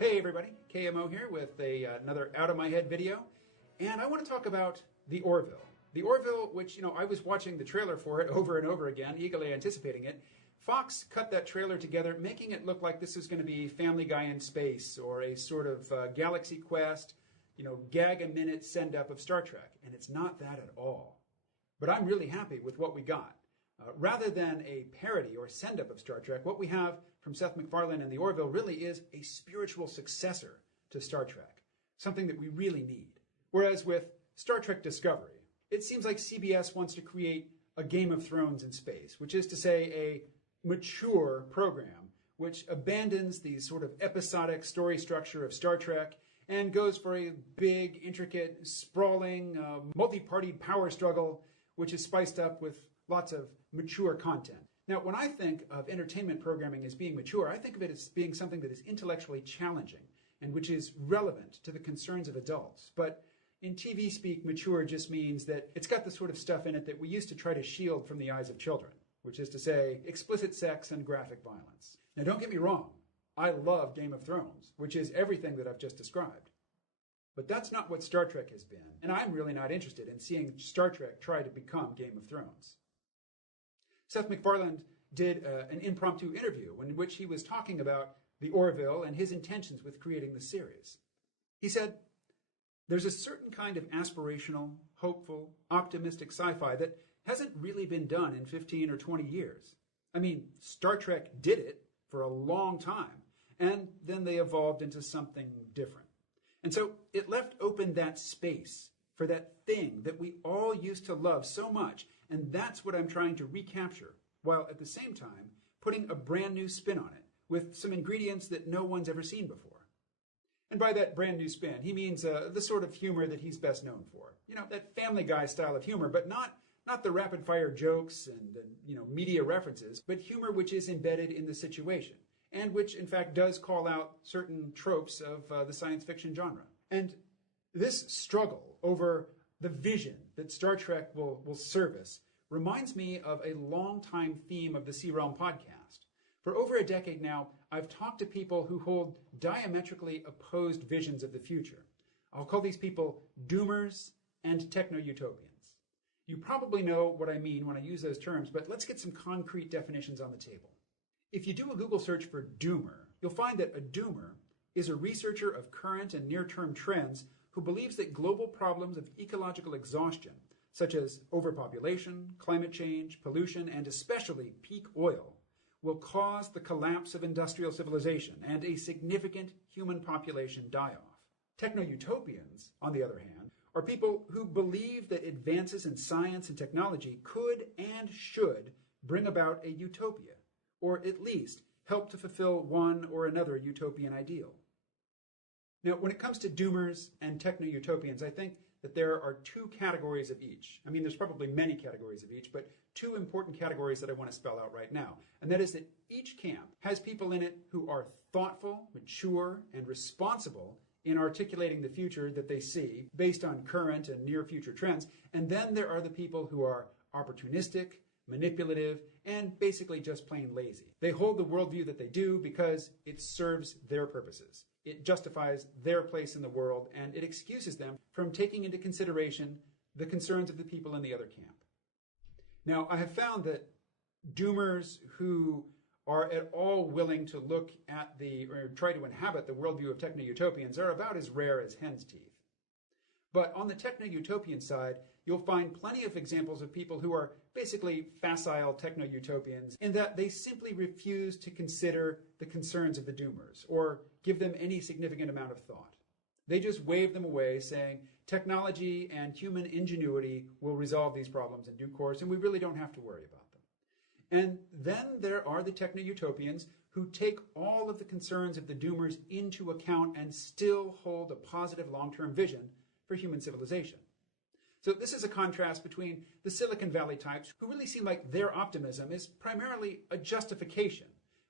Hey everybody, KMO here with another Out of My Head video, and I want to talk about the Orville. The Orville, which, I was watching the trailer for it over and over again, eagerly anticipating it. Fox cut that trailer together, making it look like this is going to be Family Guy in space, or a sort of Galaxy Quest, gag-a-minute send-up of Star Trek, and it's not that at all. But I'm really happy with what we got. Rather than a parody or send-up of Star Trek, what we have from Seth MacFarlane and the Orville really is a spiritual successor to Star Trek, something that we really need. Whereas with Star Trek Discovery, it seems like CBS wants to create a Game of Thrones in space, which is to say a mature program which abandons the sort of episodic story structure of Star Trek and goes for a big, intricate, sprawling, multi-partied power struggle, which is spiced up with lots of mature content. Now, when I think of entertainment programming as being mature, I think of it as being something that is intellectually challenging and which is relevant to the concerns of adults. But in TV speak, mature just means that it's got the sort of stuff in it that we used to try to shield from the eyes of children, which is to say explicit sex and graphic violence. Now, don't get me wrong. I love Game of Thrones, which is everything that I've just described. But that's not what Star Trek has been, and I'm really not interested in seeing Star Trek try to become Game of Thrones. Seth MacFarlane did an impromptu interview in which he was talking about the Orville and his intentions with creating the series. He said, "There's a certain kind of aspirational, hopeful, optimistic sci-fi that hasn't really been done in 15 or 20 years. I mean, Star Trek did it for a long time, and then they evolved into something different. And so it left open that space for that thing that we all used to love so much, and that's what I'm trying to recapture, while at the same time putting a brand new spin on it with some ingredients that no one's ever seen before." And by that brand new spin, he means the sort of humor that he's best known for. That Family Guy style of humor, but not the rapid-fire jokes and media references, but humor which is embedded in the situation, and which, in fact, does call out certain tropes of the science fiction genre. And this struggle over the vision that Star Trek will service reminds me of a long-time theme of the C-Realm podcast. For over a decade now, I've talked to people who hold diametrically opposed visions of the future. I'll call these people doomers and techno-utopians. You probably know what I mean when I use those terms, but let's get some concrete definitions on the table. If you do a Google search for doomer, you'll find that a doomer is a researcher of current and near-term trends who believes that global problems of ecological exhaustion, such as overpopulation, climate change, pollution, and especially peak oil, will cause the collapse of industrial civilization and a significant human population die-off. Techno-utopians, on the other hand, are people who believe that advances in science and technology could and should bring about a utopia, or at least help to fulfill one or another utopian ideal. Now, when it comes to doomers and techno-utopians, I think that there are two categories of each. I mean, there's probably many categories of each, but two important categories that I want to spell out right now. And that is that each camp has people in it who are thoughtful, mature, and responsible in articulating the future that they see based on current and near future trends. And then there are the people who are opportunistic, manipulative, and basically just plain lazy. They hold the worldview that they do because it serves their purposes. It justifies their place in the world, and it excuses them from taking into consideration the concerns of the people in the other camp. Now, I have found that doomers who are at all willing to look at or try to inhabit the worldview of techno-utopians are about as rare as hen's teeth. But on the techno-utopian side, you'll find plenty of examples of people who are basically facile techno-utopians in that they simply refuse to consider the concerns of the doomers or give them any significant amount of thought. They just wave them away, saying technology and human ingenuity will resolve these problems in due course, and we really don't have to worry about them. And then there are the techno-utopians who take all of the concerns of the doomers into account and still hold a positive long-term vision for human civilization. So this is a contrast between the Silicon Valley types who really seem like their optimism is primarily a justification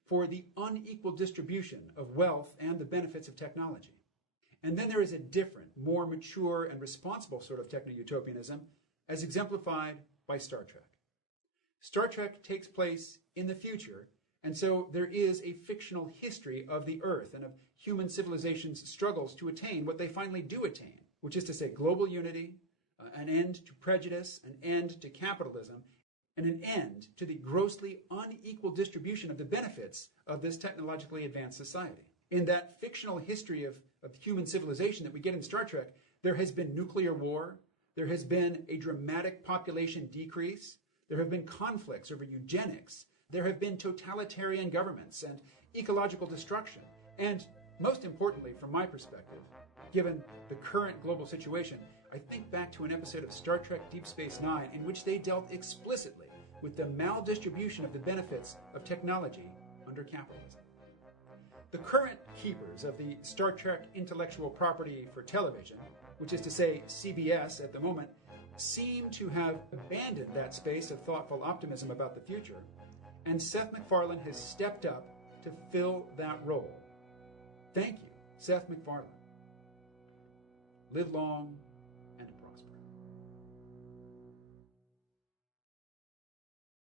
for the unequal distribution of wealth and the benefits of technology. And then there is a different, more mature and responsible sort of techno-utopianism as exemplified by Star Trek. Star Trek takes place in the future And so there is a fictional history of the Earth and of human civilization's struggles to attain what they finally do attain, which is to say global unity, an end to prejudice, an end to capitalism, and an end to the grossly unequal distribution of the benefits of this technologically advanced society. In that fictional history of human civilization that we get in Star Trek, there has been nuclear war, there has been a dramatic population decrease, there have been conflicts over eugenics, there have been totalitarian governments and ecological destruction, and most importantly, from my perspective, given the current global situation, I think back to an episode of Star Trek Deep Space Nine in which they dealt explicitly with the maldistribution of the benefits of technology under capitalism. The current keepers of the Star Trek intellectual property for television, which is to say CBS at the moment, seem to have abandoned that space of thoughtful optimism about the future, and Seth MacFarlane has stepped up to fill that role. Thank you, Seth MacFarlane. Live long,